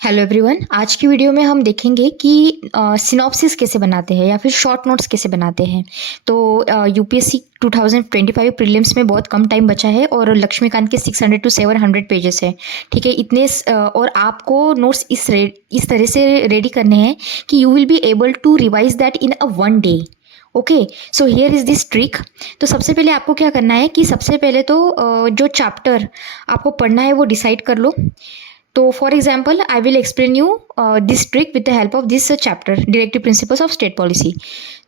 Hello everyone. आज की video में हम देखेंगे कि सिनॉप्सिस कैसे बनाते हैं या फिर शॉर्ट नोट्स कैसे बनाते हैं। तो यूपीएससी 2025 प्रीलिम्स में बहुत कम टाइम बचा है और लक्ष्मीकांत के 600 to 700 पेजेस है। ठीक है, और आपको नोट्स इस तरह से रेडी करने हैं कि you will be able to revise that in a one day. Okay, so here is this trick. तो सबसे पहले आपको क्या करना है कि सबसे पहले तो जो चैप्टर आपको पढ़ना है वो डिसाइड कर लो। तो for example I will explain you this trick with the help of this chapter directive principles of state policy.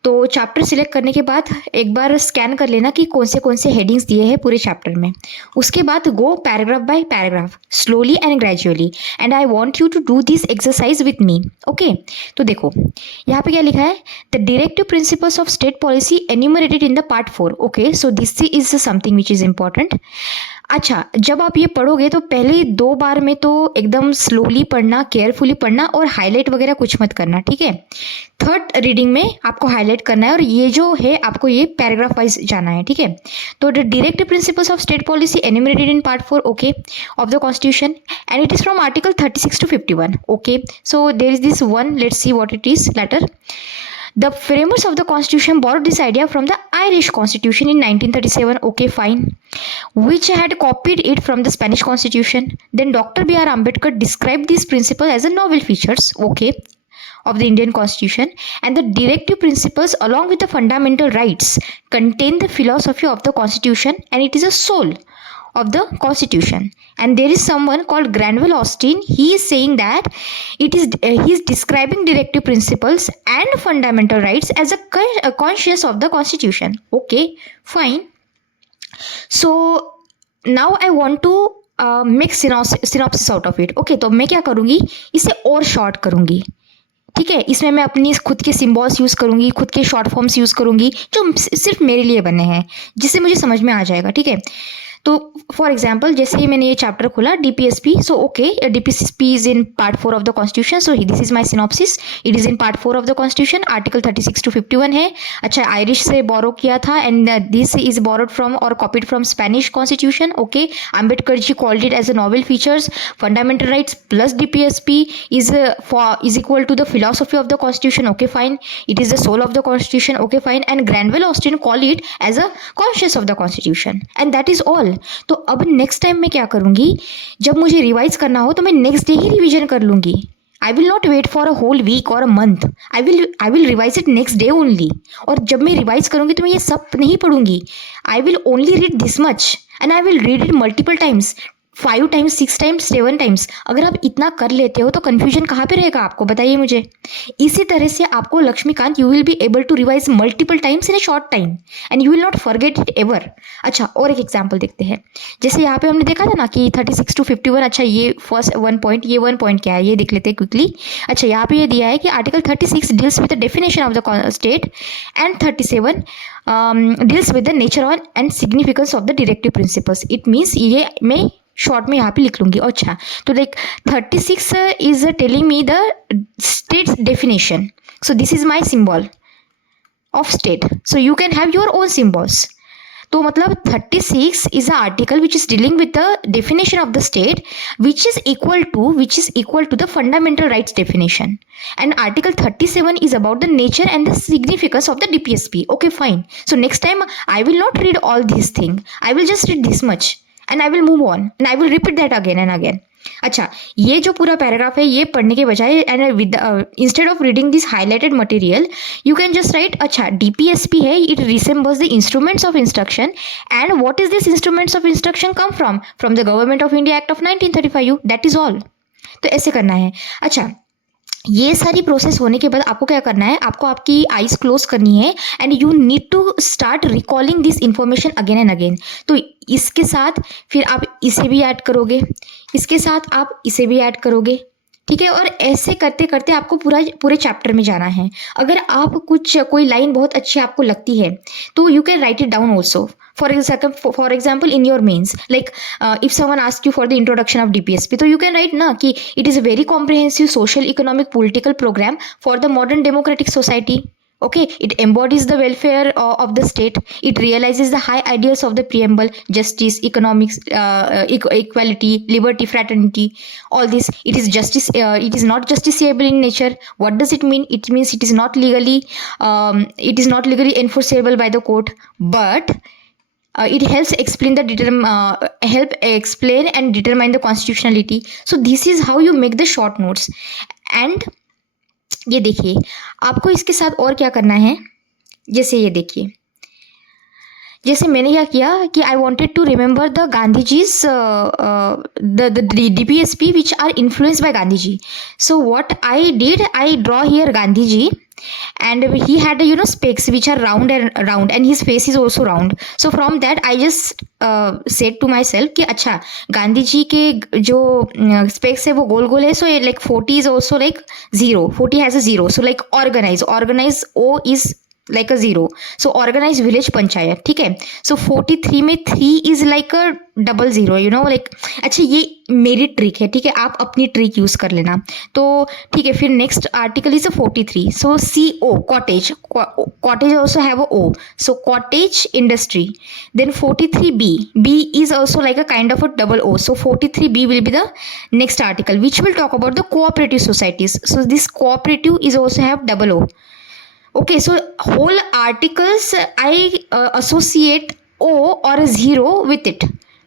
तो चैप्टर सिलेक्ट करने के बाद एक बार स्कैन कर लेना कि कौन से हेडिंग्स दिए हैं पूरे चैप्टर में। उसके बाद go paragraph by paragraph slowly and gradually and I want you to do this exercise with me. Okay, तो देखो यहाँ पे क्या लिखा है, the directive principles of state policy enumerated in the part 4। Okay, so this is something which is important. अच्छा, जब आप ये पढ़ोगे तो पहले 2 बार में तो एकदम स्लोली पढ़ना, केयरफुली पढ़ना और हाईलाइट वगैरह कुछ मत करना। ठीक है, थर्ड रीडिंग में आपको हाईलाइट करना है और ये जो है आपको ये पैराग्राफ वाइज जाना है। ठीक है, तो the directive principles of state policy enumerated in part 4 okay of the constitution and it is from article 36 to 51। Okay, so there is this one, let's see what it is later. The framers of the constitution borrowed this idea from the Irish constitution in 1937. Okay, fine. Which had copied it from the Spanish constitution. Then Dr. B.R. Ambedkar described this principle as a novel features, okay, of the Indian constitution, and the directive principles along with the fundamental rights contain the philosophy of the constitution and it is a soul of the constitution. And there is someone called Granville Austin. He is saying that it is he is describing directive principles and fundamental rights as a conscience of the constitution. Okay, fine. So now I want to make synopsis out of it. Okay, तो मैं क्या करूँगी, इसे और short करूँगी। ठीक है, इसमें मैं अपनी खुद के सिम्बॉल्स यूज़ करूँगी, खुद के शॉर्ट फॉर्म्स यूज़ करूँगी जो सिर्फ मेरे लिए बने हैं, जिससे मुझे समझ में आ जाएगा। ठीक है, तो फॉर एग्जाम्पल जैसे ही मैंने ये चैप्टर खोला DPSP, so okay DPSP is in part 4 of the constitution, so this is my synopsis. It is in part 4 of the constitution, article 36 to 51 है। अच्छा, आयरिश से बोरो किया था and this is borrowed from और copied from Spanish constitution. Okay, Ambedkar ji called it as a novel features. Fundamental rights plus DPSP is equal to the philosophy of the constitution. Okay, fine. It is the soul of the constitution. Okay, fine. And Granville Austin call it as a conscience of the constitution, and that is all. तो अब next time मैं क्या करूँगी, जब मुझे revise करना हो तो मैं नेक्स्ट डे ही रिवीजन कर लूँगी। I will not wait for a whole week और a month, I will revise it next day only. और जब मैं रिवाइज करूँगी तो मैं ये सब नहीं पढ़ूंगी, I will only read this much and I will read it multiple times, 5 times, 6 times, 7 times. अगर आप इतना कर लेते हो तो कन्फ्यूजन कहाँ पे रहेगा आपको, बताइए मुझे। इसी तरह से आपको Laxmikanth you will be able to revise multiple times in a short time and you will not forget it ever. अच्छा, और एक एग्जाम्पल देखते हैं। जैसे यहाँ पे हमने देखा था ना कि 36 to 51। अच्छा, ये फर्स्ट 1 पॉइंट, ये 1 पॉइंट क्या है ये देख लेते हैं क्विकली। अच्छा, यहाँ पे ये दिया है कि article 36 deals with the definition of the state and 37 deals with the nature on and significance of the directive principles. It means ये मैं शॉर्ट में यहाँ पे लिख लूँगी। अच्छा, तो like 36 is telling me the state definition, so this is my symbol of state, so you can have your own symbols. तो मतलब 36 is a article which is dealing with the definition of the state which is equal to the fundamental rights definition, and article 37 is about the nature and the significance of the DPSP. Okay, fine. So next time I will not read all these things. I will just read this much and I will move on and I will repeat that again and again. अच्छा, ये जो पूरा paragraph है ये पढ़ने के बजाय and with instead of reading this highlighted material you can just right, अच्छा डीपीएसपी है, it resembles the instruments of instruction and what is this instruments of instruction come from the government of India act of 1935। That is all. तो ऐसे करना है। अच्छा, ये सारी process होने के बाद आपको क्या करना है, आपको आपकी आईज क्लोज करनी है and you need to start recalling this information again and again. तो इसके साथ फिर आप इसे भी ऐड करोगे, इसके साथ आप इसे भी ऐड करोगे। ठीक है, और ऐसे करते करते आपको पूरे चैप्टर में जाना है। अगर आप कोई लाइन बहुत अच्छी आपको लगती है तो you can write it down also. For example, in your mains, like if someone asks you for the introduction of DPSP, तो you can write ना कि it is a very comprehensive social, economic, political program for the modern democratic society. Okay, it embodies the welfare of the state. It realizes the high ideals of the preamble: justice, economics, equality, liberty, fraternity, all this. It is justice, it is not justiciable in nature. What does it mean? It means it is not legally, enforceable by the court, but it helps explain help explain and determine the constitutionality. So this is how you make the short notes. And ये देखिए, आपको इसके साथ और क्या करना है, जैसे ये देखिए, जैसे मैंने क्या किया कि I wanted to remember the Gandhi ji's the DPSP which are influenced by Gandhi ji. So what I did, I draw here Gandhi ji, and he had specs which are round and his face is also round. So from that I just said to myself कि अच्छा गांधी जी के जो specs है वो गोल गोल है, so like 40 is also like 0, 40 has a 0, so like organize O is like a 0, so organize village panchayat. ठीक है, so 43 में 3 is like a double 0, like. अच्छा ये मेरी ट्रिक है, ठीक है, आप अपनी ट्रिक यूज कर लेना. तो ठीक है, फिर next article is 43. So CO cottage also have O, so cottage industry. Then 43B is also like a kind of a double O, so 43B will be the next article which will talk about the cooperative societies. So this cooperative is also have double O. Okay, so whole articles I associate O or a 0 with it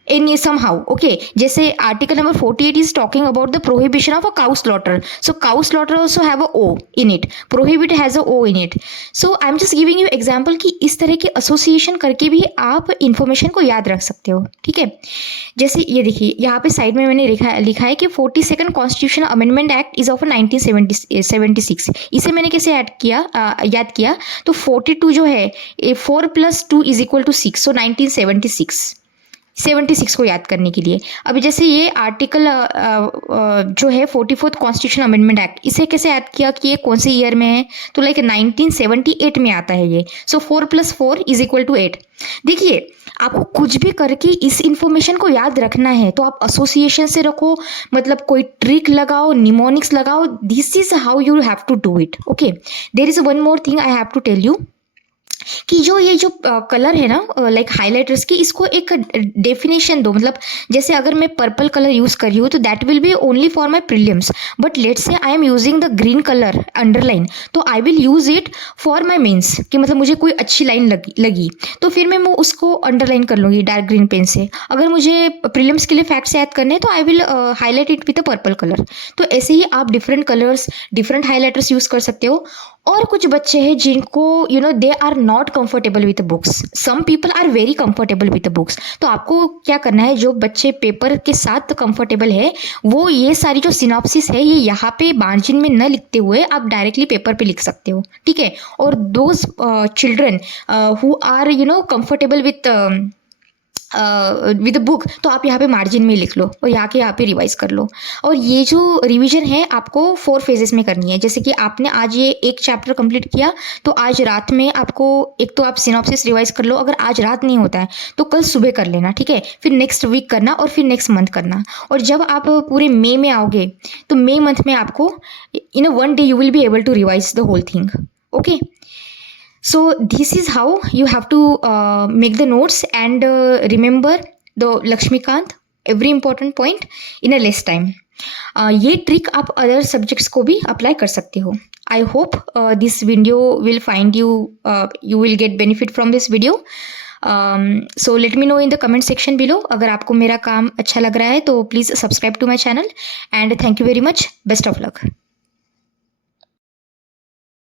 in somehow. Okay, जैसे article number 48 is talking about the prohibition of a cow slaughter. So cow slaughter also have a O in it. Prohibit has a O in it. So I'm just giving you example कि इस तरह के association करके भी आप information को याद रख सकते हो. ठीक है, जैसे ये देखिए यहाँ पे साइड में मैंने लिखा है कि 42nd constitution amendment act is of 1976. इसे मैंने कैसे याद किया, तो 42 जो है 4 + 2 = 6, सो 1976 को याद करने के लिए. अभी जैसे ये आर्टिकल जो है 44th कॉन्स्टिट्यूशन अमेंडमेंट एक्ट, इसे कैसे याद किया कि ये कौन से ईयर में है, तो लाइक 1978 में आता है ये. सो 4 + 4 = 8. देखिए, आपको कुछ भी करके इस इंफॉर्मेशन को याद रखना है तो आप एसोसिएशन से रखो, मतलब कोई ट्रिक लगाओ, निमोनिक्स लगाओ. This is how you have to do it. Okay, there is one more thing I have to tell you कि ये जो कलर है ना, लाइक हाइलाइटर्स की, इसको एक डेफिनेशन दो. मतलब जैसे अगर मैं पर्पल कलर यूज कर रही हूँ तो that will be only for my prelims, but let's say I am using the green colour underline, तो I will use it for my mains. कि मतलब मुझे कोई अच्छी लाइन लगी तो फिर मैं वो उसको अंडरलाइन कर लूँगी डार्क ग्रीन पेन से. अगर मुझे प्रीलिम्स के लिए फैक्ट्स याद करने हैं तो I will highlight it with a purple colour. तो ऐसे ही आप different colours, different highlighters use कर सकते हो. और कुछ बच्चे हैं जिनको they are not comfortable with books. Some people are very comfortable with books. तो आपको क्या करना है, जो बच्चे पेपर के साथ कंफर्टेबल है वो ये सारी जो सिनॉप्सिस है ये यहाँ पे मार्जिन में न लिखते हुए आप डायरेक्टली पेपर पे लिख सकते हो. ठीक है, और those children who are comfortable with book, तो आप यहाँ पे मार्जिन में लिख लो और यहाँ पे रिवाइज कर लो. और ये जो रिवीजन है आपको 4 फेजेस में करनी है. जैसे कि आपने आज ये एक चैप्टर कंप्लीट किया तो आज रात में आपको एक तो आप सिनॉप्सिस रिवाइज कर लो. अगर आज रात नहीं होता है तो कल सुबह कर लेना. ठीक है, फिर नेक्स्ट वीक करना और फिर नेक्स्ट मंथ करना. और जब आप पूरे मई में आओगे तो मई मंथ में आपको in 1 day you will be able to revise the whole thing. Okay, so this is how you have to make the notes and remember the Lakshmikant every important point in a less time. ये trick आप other subjects को भी apply कर सकते हो. I hope this video will find you will get benefit from this video. So let me know in the comment section below. अगर आपको मेरा काम अच्छा लग रहा है तो please subscribe to my channel and thank you very much. Best of luck.